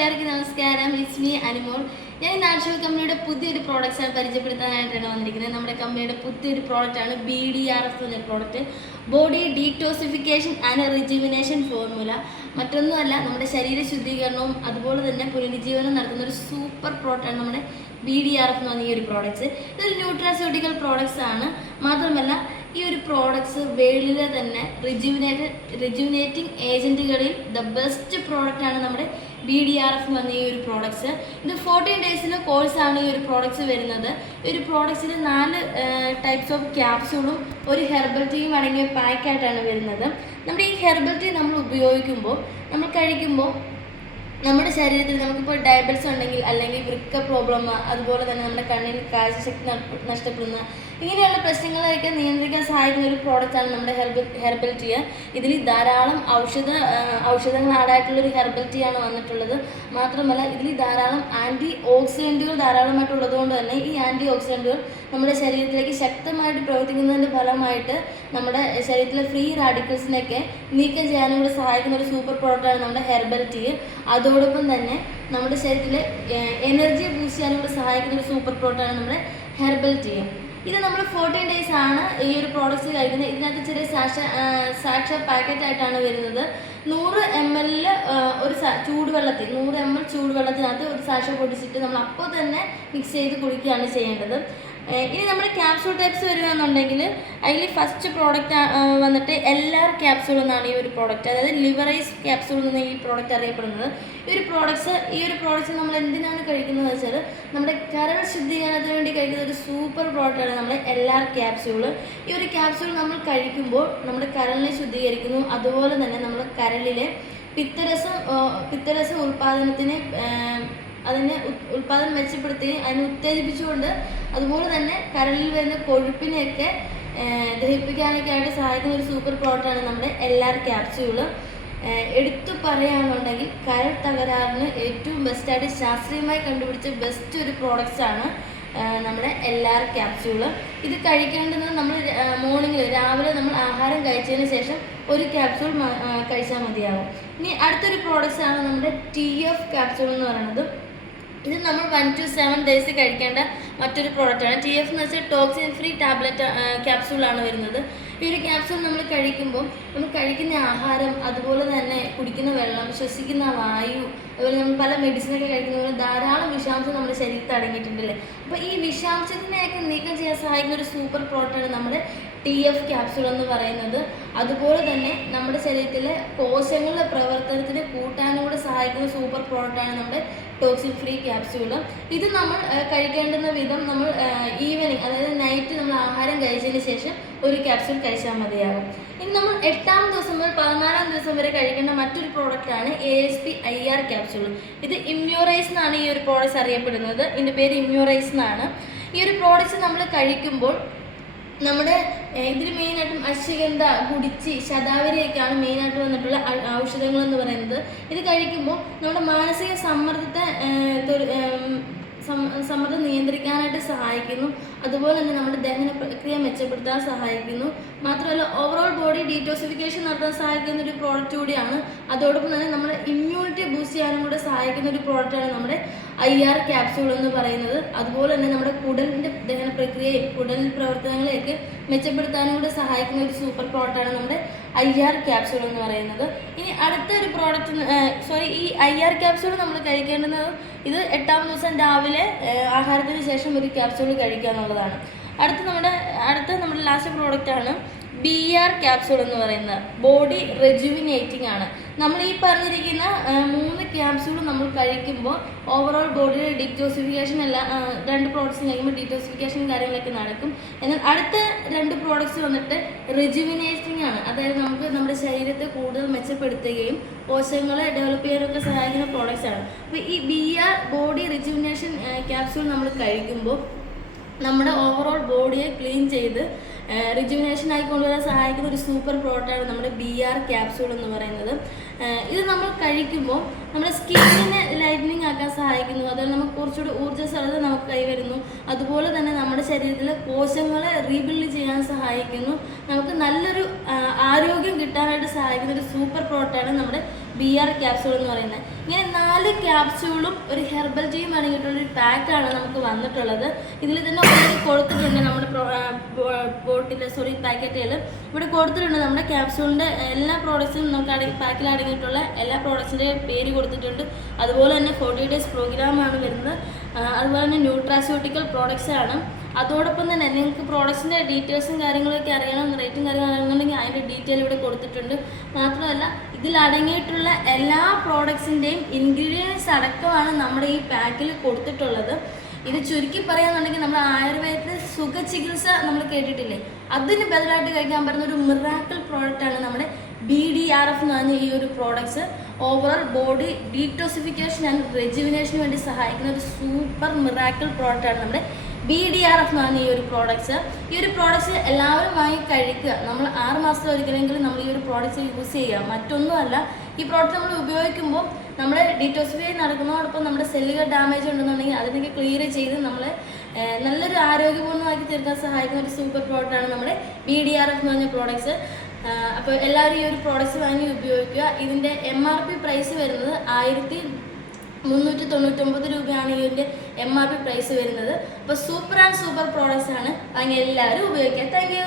എല്ലാവർക്കും നമസ്കാരം. It's me Anumol. ഞാൻ നാച്ചുറൽ കമ്പനിയുടെ പുതിയൊരു പ്രോഡക്റ്റ്സാണ് പരിചയപ്പെടുത്താനായിട്ടാണ് വന്നിരിക്കുന്നത്. നമ്മുടെ കമ്പനിയുടെ പുതിയൊരു പ്രോഡക്റ്റാണ് BDRF എന്ന product, body detoxification and rejuvenation formula. മറ്റൊന്നുമല്ല, നമ്മുടെ ശരീര ശുദ്ധീകരണവും അതുപോലെ തന്നെ പുനരുജ്ജീവനം നടത്തുന്ന ഒരു സൂപ്പർ പ്രോഡക്റ്റാണ് നമ്മുടെ BDRF എന്ന് പറഞ്ഞ ഈ ഒരു പ്രോഡക്റ്റ്സ്. ഇതൊരു ന്യൂട്രാസ്യൂട്ടിക്കൽ പ്രോഡക്റ്റ്സ് ആണ്. മാത്രമല്ല ഈ ഒരു പ്രോഡക്ട്സ് വേൾഡിലെ തന്നെ റിജുവിനേറ്റിംഗ് ഏജൻറ്റുകളിൽ ദ ബെസ്റ്റ് പ്രോഡക്റ്റാണ് നമ്മുടെ BDRF എന്ന് പറഞ്ഞ ഈ ഒരു പ്രോഡക്ട്സ്. ഇത് 14 ഡേയ്സിലെ കോഴ്സാണ് ഈ ഒരു പ്രോഡക്ട്സ് വരുന്നത്. ഈ ഒരു പ്രോഡക്ട്സിൽ 4 ടൈപ്സ് ഓഫ് ക്യാപ്സൂളും ഒരു ഹെർബൽ ടീയും അടങ്ങിയ പാക്കായിട്ടാണ് വരുന്നത്. നമ്മുടെ ഈ ഹെർബൽ ടീ നമ്മൾ ഉപയോഗിക്കുമ്പോൾ, നമ്മൾ കഴിക്കുമ്പോൾ നമ്മുടെ ശരീരത്തിൽ നമുക്കിപ്പോൾ ഡയബറ്റിസ് ഉണ്ടെങ്കിൽ, അല്ലെങ്കിൽ വൃക്ക പ്രോബ്ലം, അതുപോലെ തന്നെ നമ്മുടെ കണ്ണിൽ കാഴ്ചശക്തി നഷ്ടപ്പെടുന്ന ഇങ്ങനെയുള്ള പ്രശ്നങ്ങളെയൊക്കെ നിയന്ത്രിക്കാൻ സഹായിക്കുന്ന ഒരു പ്രോഡക്റ്റാണ് നമ്മുടെ ഹെർബൽ ടീ. ഇതിൽ ധാരാളം ഔഷധങ്ങൾ ആഡായിട്ടുള്ളൊരു ഹെർബൽ ടീ ആണ് വന്നിട്ടുള്ളത്. മാത്രമല്ല ഇതിൽ ധാരാളം ആൻറ്റി ഓക്സിഡൻറ്റുകൾ ധാരാളമായിട്ടുള്ളത് കൊണ്ട് തന്നെ ഈ ആൻറ്റി ഓക്സിഡൻറ്റുകൾ നമ്മുടെ ശരീരത്തിലേക്ക് ശക്തമായിട്ട് പ്രവർത്തിക്കുന്നതിൻ്റെ ഫലമായിട്ട് നമ്മുടെ ശരീരത്തിലെ ഫ്രീ റാഡിക്കൽസിനെയൊക്കെ നീക്കം ചെയ്യാനും കൂടി സഹായിക്കുന്ന ഒരു സൂപ്പർ പ്രോഡക്റ്റാണ് നമ്മുടെ ഹെർബൽ ടീ. അതോടൊപ്പം തന്നെ നമ്മുടെ ശരീരത്തിലെ എനർജി ബൂസ്റ്റ് ചെയ്യാനും കൂടി സഹായിക്കുന്ന ഒരു സൂപ്പർ പ്രോഡക്റ്റാണ് നമ്മുടെ ഹെർബൽ ടീ. ഇത് നമ്മൾ 14 ഡേയ്സ് ആണ് ഈ ഒരു പ്രോഡക്റ്റ്സ് കഴിക്കുന്നത്. ഇതിനകത്ത് ചെറിയ സാക്ഷ പാക്കറ്റായിട്ടാണ് വരുന്നത്. 100 ml ഒരു ചൂടുവെള്ളത്തിൽ 100 ml ചൂടുവെള്ളത്തിനകത്ത് ഒരു സാക്ഷ പൊടിച്ചിട്ട് നമ്മൾ അപ്പോൾ തന്നെ മിക്സ് ചെയ്ത് കുടിക്കുകയാണ് ചെയ്യേണ്ടത്. ഇനി നമ്മുടെ ക്യാപ്സൂൾ ടൈപ്സ് വരികയെന്നുണ്ടെങ്കിൽ അതിൽ ഫസ്റ്റ് പ്രോഡക്റ്റ് വന്നിട്ട് LR ക്യാപ്സൂൾ എന്നാണ് ഈ ഒരു പ്രോഡക്റ്റ്, അതായത് ലിവറൈസ് ക്യാപ്സൂൾ എന്നാണ് ഈ പ്രോഡക്റ്റ് അറിയപ്പെടുന്നത്. ഈ ഒരു പ്രോഡക്റ്റ്സ് നമ്മൾ എന്തിനാണ് കഴിക്കുന്നത് വെച്ചാൽ നമ്മുടെ കരൾ ശുദ്ധീകരണത്തിന് വേണ്ടി കഴിക്കുന്ന ഒരു സൂപ്പർ പ്രോഡക്റ്റാണ് നമ്മുടെ LR ക്യാപ്സൂൾ. ഈ ഒരു ക്യാപ്സൂൾ നമ്മൾ കഴിക്കുമ്പോൾ നമ്മുടെ കരളിനെ ശുദ്ധീകരിക്കുന്നു. അതുപോലെ തന്നെ നമ്മുടെ കരളിലെ പിത്തരസം ഉൽപ്പാദനത്തിന് അതിനെ ഉൽപ്പാദനം മെച്ചപ്പെടുത്തി അതിനെ ഉത്തേജിപ്പിച്ചുകൊണ്ട്, അതുപോലെ തന്നെ കരളിൽ വരുന്ന കൊഴുപ്പിനെയൊക്കെ ദഹിപ്പിക്കാനൊക്കെ ആയിട്ട് സഹായിക്കുന്ന ഒരു സൂപ്പർ പ്രോഡക്റ്റാണ് നമ്മുടെ LR ക്യാപ്സ്യൂള്. എടുത്തു പറയുകയാണെന്നുണ്ടെങ്കിൽ കരൾ തകരാറിന് ഏറ്റവും ബെസ്റ്റായിട്ട് ശാസ്ത്രീയമായി കണ്ടുപിടിച്ച ബെസ്റ്റ് ഒരു പ്രോഡക്റ്റ്സാണ് നമ്മുടെ LR ക്യാപ്സ്യൂള്. ഇത് കഴിക്കേണ്ടത് നമ്മൾ മോർണിംഗിൽ രാവിലെ നമ്മൾ ആഹാരം കഴിച്ചതിന് ശേഷം ഒരു ക്യാപ്സ്യൂൾ കഴിച്ചാൽ മതിയാകും. ഇനി അടുത്തൊരു പ്രോഡക്റ്റ്സാണ് നമ്മുടെ TF ക്യാപ്സ്യൂൾ എന്ന് പറയുന്നത്. ഇത് നമ്മൾ 1 to 7 ഡേയ്സ് കഴിക്കേണ്ട മറ്റൊരു പ്രോഡക്റ്റാണ്. TF എന്ന് വെച്ചാൽ ടോക്സിൻ ഫ്രീ ടാബ്ലറ്റ് ക്യാപ്സ്യൂളാണ് വരുന്നത്. ഈ ഒരു ക്യാപ്സ്യൂൾ നമ്മൾ കഴിക്കുമ്പോൾ നമ്മൾ കഴിക്കുന്ന ആഹാരം, അതുപോലെ തന്നെ കുടിക്കുന്ന വെള്ളം, ശ്വസിക്കുന്ന വായു, അതുപോലെ നമ്മൾ പല മെഡിസിനൊക്കെ കഴിക്കുന്ന പോലെ ധാരാളം വിഷാംശം നമ്മുടെ ശരീരത്തിൽ അടങ്ങിയിട്ടുണ്ടല്ലേ. അപ്പോൾ ഈ വിഷാംശത്തിനെയൊക്കെ നീക്കം ചെയ്യാൻ സഹായിക്കുന്ന ഒരു സൂപ്പർ പ്രോഡക്റ്റാണ് നമ്മുടെ TF ക്യാപ്സ്യൂൾ എന്ന് പറയുന്നത്. അതുപോലെ തന്നെ നമ്മുടെ ശരീരത്തിലെ കോശങ്ങളുടെ പ്രവർത്തനത്തിന് കൂട്ടാനും കൂടെ സഹായിക്കുന്ന സൂപ്പർ പ്രോഡക്റ്റാണ് നമ്മുടെ ടോക്സിൻ ഫ്രീ ക്യാപ്സ്യൂൾ. ഇത് നമ്മൾ കഴിക്കേണ്ടുന്ന വിധം നമ്മൾ ഈവനിങ്, അതായത് നൈറ്റ് നമ്മൾ ആഹാരം കഴിച്ചതിന് ശേഷം ഒരു ക്യാപ്സ്യൂൾ കഴിച്ചാൽ മതിയാകും. ഇനി നമ്മൾ 8ാം ദിവസം മുതൽ 14ാം ദിവസം വരെ കഴിക്കേണ്ട മറ്റൊരു പ്രോഡക്റ്റാണ് ASP IR ക്യാപ്സ്യൂൾ. ഇത് ഇമ്മ്യൂറൈസ് എന്നാണ് ഈ ഒരു പ്രോഡക്റ്റ്സ് അറിയപ്പെടുന്നത്. ഇതിൻ്റെ പേര് ഇമ്മ്യൂറൈസ് എന്നാണ്. ഈ ഒരു പ്രോഡക്റ്റ്സ് നമ്മൾ കഴിക്കുമ്പോൾ നമ്മുടെ ഇതിൽ മെയിനായിട്ടും അശ്വഗന്ധ, ഗുഡിച്ചി, ശതാവരിയൊക്കെയാണ് മെയിനായിട്ട് വന്നിട്ടുള്ള ഔഷധങ്ങളെന്ന് പറയുന്നത്. ഇത് കഴിക്കുമ്പോൾ നമ്മുടെ മാനസിക സമ്മർദ്ദം നിയന്ത്രിക്കാനായിട്ട് സഹായിക്കുന്നു. അതുപോലെ തന്നെ നമ്മുടെ ദഹന പ്രക്രിയ മെച്ചപ്പെടുത്താൻ സഹായിക്കുന്നു. മാത്രമല്ല ഓവറോൾ ബോഡി ഡീടോസിഫിക്കേഷൻ നടത്താൻ സഹായിക്കുന്ന ഒരു പ്രോഡക്റ്റ് കൂടിയാണ്. അതോടൊപ്പം തന്നെ നമ്മുടെ ഇമ്മ്യൂണിറ്റി ബൂസ്റ്റ് ചെയ്യാനും കൂടെ സഹായിക്കുന്ന ഒരു പ്രോഡക്റ്റാണ് നമ്മുടെ IR ക്യാപ്സ്യൂൾ എന്ന് പറയുന്നത്. അതുപോലെ തന്നെ നമ്മുടെ കുടലിൻ്റെ ദഹന പ്രക്രിയയും കുടൽ പ്രവർത്തനങ്ങളെയൊക്കെ മെച്ചപ്പെടുത്താനും കൂടെ സഹായിക്കുന്ന ഒരു സൂപ്പർ പ്രോഡക്റ്റാണ് നമ്മുടെ IR ക്യാപ്സ്യൂൾ എന്ന് പറയുന്നത്. ഇനി അടുത്തൊരു ഈ IR ക്യാപ്സ്യൂൾ നമ്മൾ കഴിക്കേണ്ടുന്നത് ഇത് 8ാം ദിവസം രാവിലെ ആഹാരത്തിന് ശേഷം ഒരു ക്യാപ്സ്യൂൾ കഴിക്കുക എന്നുള്ളതാണ്. അടുത്ത നമ്മുടെ ലാസ്റ്റ് പ്രോഡക്റ്റാണ് BR ക്യാപ്സ്യൂൾ എന്ന് പറയുന്നത്. ബോഡി റെജുവിനേറ്റിംഗ് ആണ്. നമ്മൾ ഈ പറഞ്ഞിരിക്കുന്ന 3 ക്യാപ്സ്യൂൾ നമ്മൾ കഴിക്കുമ്പോൾ ഓവറോൾ ബോഡിയുടെ ഡീറ്റോസിഫിക്കേഷൻ എല്ലാം 2 പ്രോഡക്റ്റ്സ് കഴിക്കുമ്പോൾ ഡീറ്റോസിഫിക്കേഷൻ കാര്യങ്ങളൊക്കെ നടക്കും. എന്നാൽ അടുത്ത 2 പ്രോഡക്റ്റ്സ് വന്നിട്ട് റെജുവിനേറ്റിംഗ് ആണ്. അതായത് നമുക്ക് നമ്മുടെ ശരീരത്തെ കൂടുതൽ മെച്ചപ്പെടുത്തുകയും കോശങ്ങളെ ഡെവലപ്പ് ചെയ്യാനൊക്കെ സഹായിക്കുന്ന പ്രോഡക്റ്റ്സ് ആണ്. അപ്പോൾ ഈ BR ബോഡി റെജുവിനേഷൻ ക്യാപ്സ്യൂൾ നമ്മൾ കഴിക്കുമ്പോൾ നമ്മുടെ ഓവറോൾ ബോഡിയെ ക്ലീൻ ചെയ്ത് റിജുവിനേഷൻ ആയി കൊണ്ടുവരാൻ സഹായിക്കുന്ന ഒരു സൂപ്പർ പ്രോഡക്റ്റാണ് നമ്മുടെ BR ക്യാപ്സ്യൂൾ എന്ന് പറയുന്നത്. ഇത് നമ്മൾ കഴിക്കുമ്പോൾ നമ്മുടെ സ്കിന്നിനെ ലൈറ്റനിങ് ആക്കാൻ സഹായിക്കുന്നു. അതുപോലെ നമുക്ക് കുറച്ചുകൂടി ഊർജ്ജസ്വലത നമുക്ക് കൈവരുന്നു. അതുപോലെ തന്നെ നമ്മുടെ ശരീരത്തിലെ കോശങ്ങളെ റീബിൽഡ് ചെയ്യാൻ സഹായിക്കുന്നു. നമുക്ക് നല്ലൊരു ആരോഗ്യം കിട്ടാനായിട്ട് സഹായിക്കുന്ന ഒരു സൂപ്പർ പ്രോഡക്റ്റാണ് നമ്മുടെ BR ക്യാപ്സ്യൂൾ എന്ന് പറയുന്നത്. ഇങ്ങനെ 4 ക്യാപ്സ്യൂളും ഒരു ഹെർബൽ ടീയും അടങ്ങിയിട്ടുള്ളൊരു പാക്കാണ് നമുക്ക് വന്നിട്ടുള്ളത്. ഇതിൽ തന്നെ ഓൾറെഡി കൊടുത്തിട്ടുണ്ട് നമ്മുടെ പാക്കറ്റുകൾ ഇവിടെ കൊടുത്തിട്ടുണ്ട്. നമ്മുടെ ക്യാപ്സ്യൂളിൻ്റെ എല്ലാ പ്രോഡക്ട്സും നമുക്ക് പാക്കിൽ അടങ്ങിയിട്ടുള്ള എല്ലാ പ്രോഡക്ട്സിൻ്റെ പേര് കൊടുത്തിട്ടുണ്ട്. അതുപോലെ തന്നെ 40 ഡേയ്സ് പ്രോഗ്രാമാണ് വരുന്നത്. അതുപോലെ തന്നെ ന്യൂട്രാസ്യൂട്ടിക്കൽ പ്രോഡക്ട്സ് ആണ്. അതോടൊപ്പം തന്നെ നിങ്ങൾക്ക് പ്രോഡക്ട്സിൻ്റെ ഡീറ്റെയിൽസും കാര്യങ്ങളൊക്കെ അറിയണം, റേറ്റും കാര്യങ്ങളും അറിയണമെന്നുണ്ടെങ്കിൽ അതിൻ്റെ ഡീറ്റെയിൽ ഇവിടെ കൊടുത്തിട്ടുണ്ട്. മാത്രമല്ല ഇതിൽ അടങ്ങിയിട്ടുള്ള എല്ലാ പ്രോഡക്ട്സിൻ്റെയും ഇൻഗ്രീഡിയൻസ് അടക്കമാണ് നമ്മുടെ ഈ പാക്കിൽ കൊടുത്തിട്ടുള്ളത്. ഇത് ചുരുക്കി പറയുകയാണെന്നുണ്ടെങ്കിൽ നമ്മുടെ ആയുർവേദത്തിൽ സുഖചികിത്സ നമ്മൾ കേട്ടിട്ടില്ലേ, അതിന് ബദലായിട്ട് കഴിക്കാൻ പറ്റുന്ന ഒരു മിറാക്കിൾ പ്രോഡക്റ്റാണ് നമ്മുടെ BDRF എന്ന് പറഞ്ഞ ഈ ഒരു പ്രോഡക്ട്സ്. ഓവറോൾ ബോഡി ഡീറ്റോസിഫിക്കേഷൻ ആൻഡ് റെജുവിനേഷന് വേണ്ടി സഹായിക്കുന്ന ഒരു സൂപ്പർ മിറാക്കിൾ പ്രോഡക്റ്റാണ് നമ്മുടെ BDRF എന്ന് പറഞ്ഞ ഈ ഒരു പ്രോഡക്ട്സ്. ഈ ഒരു പ്രോഡക്ട്സ് എല്ലാവരും വാങ്ങി കഴിക്കുക. നമ്മൾ 6 മാസത്തിൽ ഒരിക്കലെങ്കിലും നമ്മൾ ഈ ഒരു പ്രോഡക്ട്സ് യൂസ് ചെയ്യുക. മറ്റൊന്നുമല്ല, ഈ പ്രോഡക്റ്റ് നമ്മൾ ഉപയോഗിക്കുമ്പോൾ നമ്മുടെ ഡീറ്റോസിഫൈ നടക്കുന്നതോടൊപ്പം നമ്മുടെ സെല്ലുകൾ ഡാമേജ് ഉണ്ടെന്നുണ്ടെങ്കിൽ അതിനൊക്കെ ക്ലിയർ ചെയ്ത് നമ്മളെ നല്ലൊരു ആരോഗ്യപൂർണ്ണമാക്കി തീർക്കാൻ സഹായിക്കുന്ന ഒരു സൂപ്പർ പ്രോഡക്റ്റാണ് നമ്മുടെ BDRF എന്ന് പറഞ്ഞ പ്രോഡക്ട്സ്. അപ്പോൾ എല്ലാവരും ഈ ഒരു പ്രോഡക്ട്സ് വാങ്ങി ഉപയോഗിക്കുക. ഇതിൻ്റെ MRP പ്രൈസ് വരുന്നത് 1399 രൂപയാണ് ഇതിൻ്റെ MRP പ്രൈസ് വരുന്നത്. അപ്പോൾ സൂപ്പർ ആൻഡ് സൂപ്പർ പ്രോഡക്ട്സ് ആണ്, വാങ്ങി എല്ലാവരും ഉപയോഗിക്കുക. Thank you.